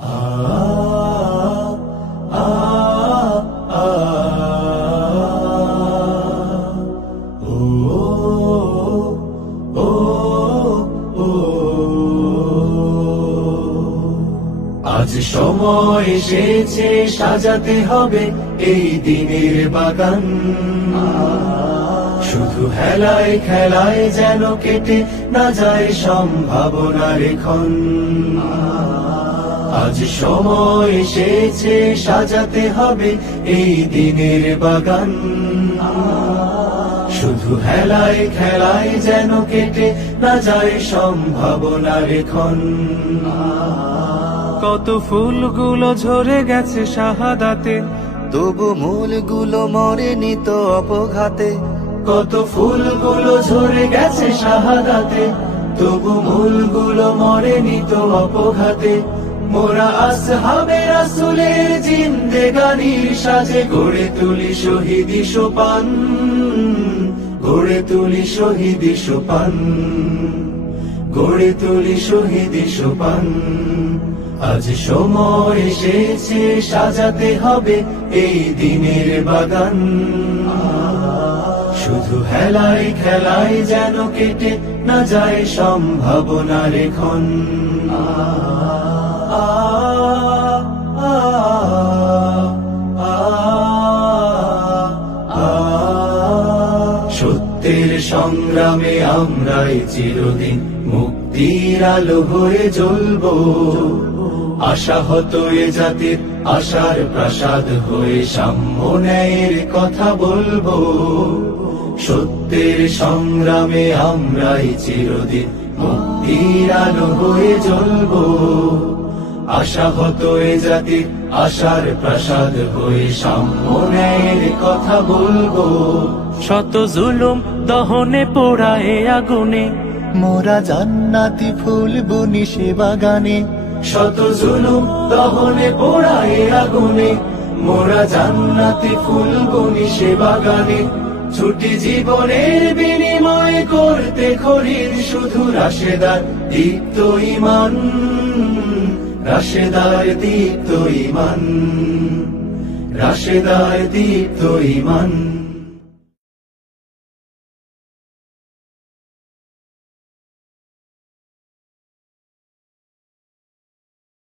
আজ সময় এসেছে সাজাতে হবে এই দিনের বাগান, শুধু হেলায় খেলায় যেন কেটে না যায় সম্ভাবনার ক্ষণ। আজ সময় এসেছে সাজাতে হবে এই দিনের বাগান, শুধু হেলায় খেলায় যেন কেটে না যায় সম্ভাবনার ক্ষণ। কত ফুলগুলো ঝরে গেছে শাহাদাতে, তবু মূলগুলো মরেনি তো অপঘাতে। কত ফুলগুলো ঝরে গেছে শাহাদাতে, তবু মূলগুলো মরেনি তো অপঘাতে। মোরা আসহাবে রাসূলের জিন্দেগানির সাজে গড়ে তুলি শহীদি সোপান, গড়ে তুলি শহীদি সোপান, গড়ে তুলি শহীদি সোপান। আজ সময় এসেছে সাজাতে হবে এই দিনের বাগান, শুধু হেলায় খেলায় যেন কেটে না যায় সম্ভাবনার ক্ষণ। সত্যের সংগ্রামে আমরাই চিরদিন মুক্তির আলো হয়ে জ্বলবো, আশাহত এ জাতির আশার প্রাসাদ হয়ে সাম্য ন্যায়ের কথা বলবো। সত্যের সংগ্রামে আমরাই চিরদিন মুক্তির আলো হয়ে জ্বলবো, আশাহত এ জাতির আশার প্রাসাদ হয়ে সাম্য ন্যায়ের কথা বলবো। শত জুলুম দহনে পোড়ায় আগুনে, মোরা জান্নাতি ফুল বুনি সে বাগানে। শত জুলুম দহনে পোড়ায় আগুনে, মোরা জান্নাতি ফুল বুনি সে বাগানে। ছুটি জীবনের বিনিময় করতে খরিদ শুধু রাশেদার দীপ্ত ঈমান, রাশেদার দীপ্ত ঈমান, রাশেদার দীপ্ত ঈমান।